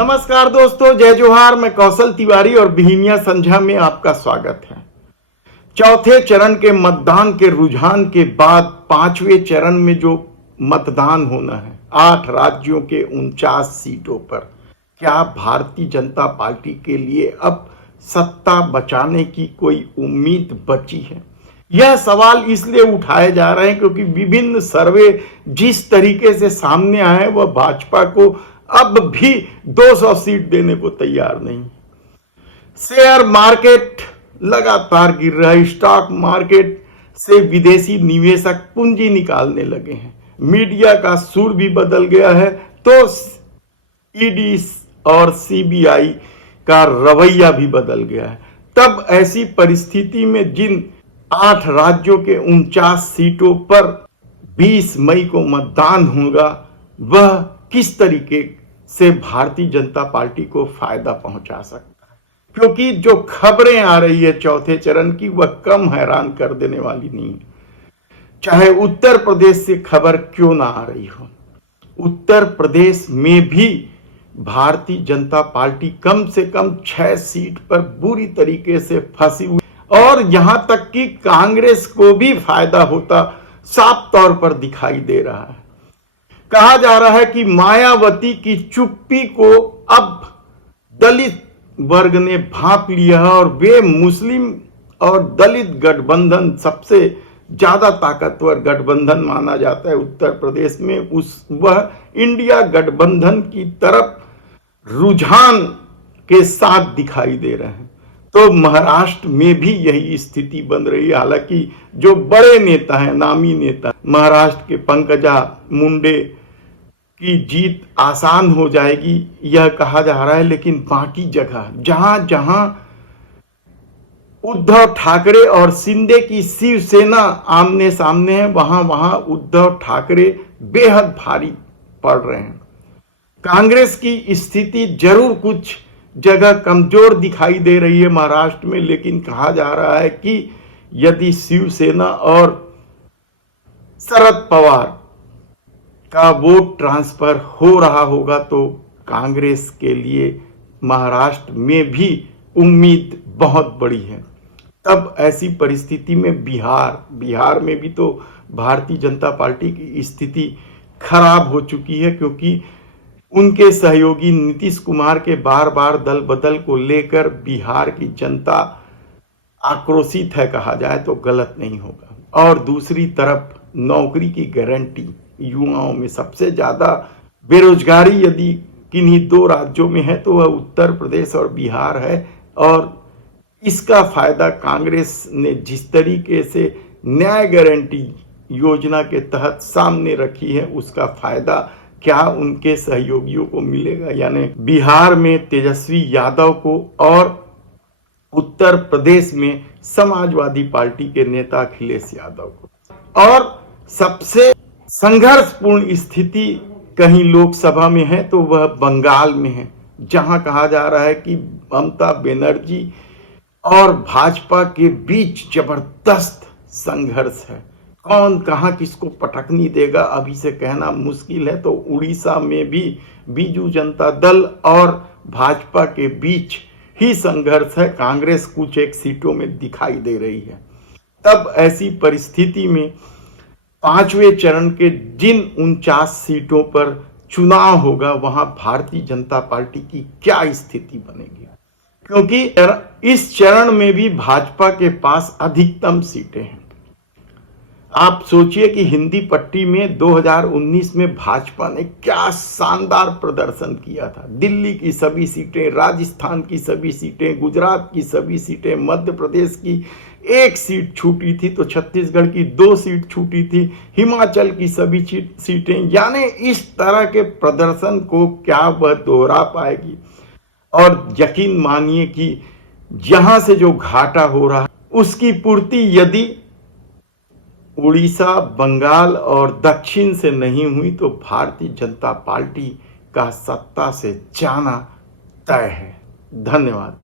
नमस्कार दोस्तों, जय जोहार। मैं कौशल तिवारी और बिहिनिया संझा में आपका स्वागत है। चौथे चरण के मतदान के रुझान के बाद पांचवें चरण में जो मतदान होना है 8 राज्यों के 49 सीटों पर, क्या भारतीय जनता पार्टी के लिए अब सत्ता बचाने की कोई उम्मीद बची है? यह सवाल इसलिए उठाए जा रहे हैं क्योंकि विभिन्न सर्वे जिस तरीके से सामने आए वह भाजपा को अब भी 200 सीट देने को तैयार नहीं। शेयर मार्केट लगातार गिर रहा है, स्टॉक मार्केट से विदेशी निवेशक पूंजी निकालने लगे हैं, मीडिया का सुर भी बदल गया है, तो ईडी और सीबीआई का रवैया भी बदल गया है। तब ऐसी परिस्थिति में जिन 8 राज्यों के 49 सीटों पर 20 मई को मतदान होगा, वह किस तरीके से भारतीय जनता पार्टी को फायदा पहुंचा सकता है? क्योंकि जो खबरें आ रही है चौथे चरण की, वह कम हैरान कर देने वाली नहीं है। चाहे उत्तर प्रदेश से खबर क्यों ना आ रही हो, उत्तर प्रदेश में भी भारतीय जनता पार्टी कम से कम 6 सीट पर बुरी तरीके से फंसी हुई, और यहां तक कि कांग्रेस को भी फायदा होता साफ तौर पर दिखाई दे रहा है। कहा जा रहा है कि मायावती की चुप्पी को अब दलित वर्ग ने भांप लिया है और वे मुस्लिम और दलित गठबंधन सबसे ज्यादा ताकतवर गठबंधन माना जाता है उत्तर प्रदेश में, वह इंडिया गठबंधन की तरफ रुझान के साथ दिखाई दे रहे हैं। तो महाराष्ट्र में भी यही स्थिति बन रही है। हालांकि जो बड़े नेता हैं, नामी नेता, महाराष्ट्र के पंकजा मुंडे की जीत आसान हो जाएगी यह कहा जा रहा है, लेकिन बाकी जगह जहां जहां उद्धव ठाकरे और शिंदे की शिवसेना आमने सामने है, वहां वहां उद्धव ठाकरे बेहद भारी पड़ रहे हैं। कांग्रेस की स्थिति जरूर कुछ जगह कमजोर दिखाई दे रही है महाराष्ट्र में, लेकिन कहा जा रहा है कि यदि शिवसेना और शरद पवार का वोट ट्रांसफर हो रहा होगा तो कांग्रेस के लिए महाराष्ट्र में भी उम्मीद बहुत बड़ी है। तब ऐसी परिस्थिति में बिहार में भी तो भारतीय जनता पार्टी की स्थिति खराब हो चुकी है, क्योंकि उनके सहयोगी नीतीश कुमार के बार बार दल बदल को लेकर बिहार की जनता आक्रोशित है, कहा जाए तो गलत नहीं होगा। और दूसरी तरफ नौकरी की गारंटी, युवाओं में सबसे ज्यादा बेरोजगारी यदि किन्हीं 2 राज्यों में है तो वह उत्तर प्रदेश और बिहार है, और इसका फायदा कांग्रेस ने जिस तरीके से न्याय गारंटी योजना के तहत सामने रखी है, उसका फायदा क्या उनके सहयोगियों को मिलेगा? यानी बिहार में तेजस्वी यादव को और उत्तर प्रदेश में समाजवादी पार्टी के नेता अखिलेश यादव को। और सबसे संघर्षपूर्ण स्थिति कहीं लोकसभा में है तो वह बंगाल में है, जहां कहा जा रहा है कि ममता बनर्जी और भाजपा के बीच जबरदस्त संघर्ष है। कौन कहां किसको पटकनी देगा अभी से कहना मुश्किल है। तो उड़ीसा में भी बीजू जनता दल और भाजपा के बीच ही संघर्ष है, कांग्रेस कुछ एक सीटों में दिखाई दे रही है। तब ऐसी परिस्थिति में 5वें चरण के जिन 49 सीटों पर चुनाव होगा, वहां भारतीय जनता पार्टी की क्या स्थिति बनेगी? क्योंकि इस चरण में भी भाजपा के पास अधिकतम सीटें हैं। आप सोचिए कि हिंदी पट्टी में 2019 में भाजपा ने क्या शानदार प्रदर्शन किया था। दिल्ली की सभी सीटें, राजस्थान की सभी सीटें, गुजरात की सभी सीटें, मध्य प्रदेश की 1 सीट छूटी थी, तो छत्तीसगढ़ की 2 सीट छूटी थी, हिमाचल की सभी सीटें। यानी इस तरह के प्रदर्शन को क्या वह दोहरा पाएगी? और यकीन मानिए कि यहां से जो घाटा हो रहा है उसकी पूर्ति यदि उड़ीसा, बंगाल और दक्षिण से नहीं हुई तो भारतीय जनता पार्टी का सत्ता से जाना तय है। धन्यवाद।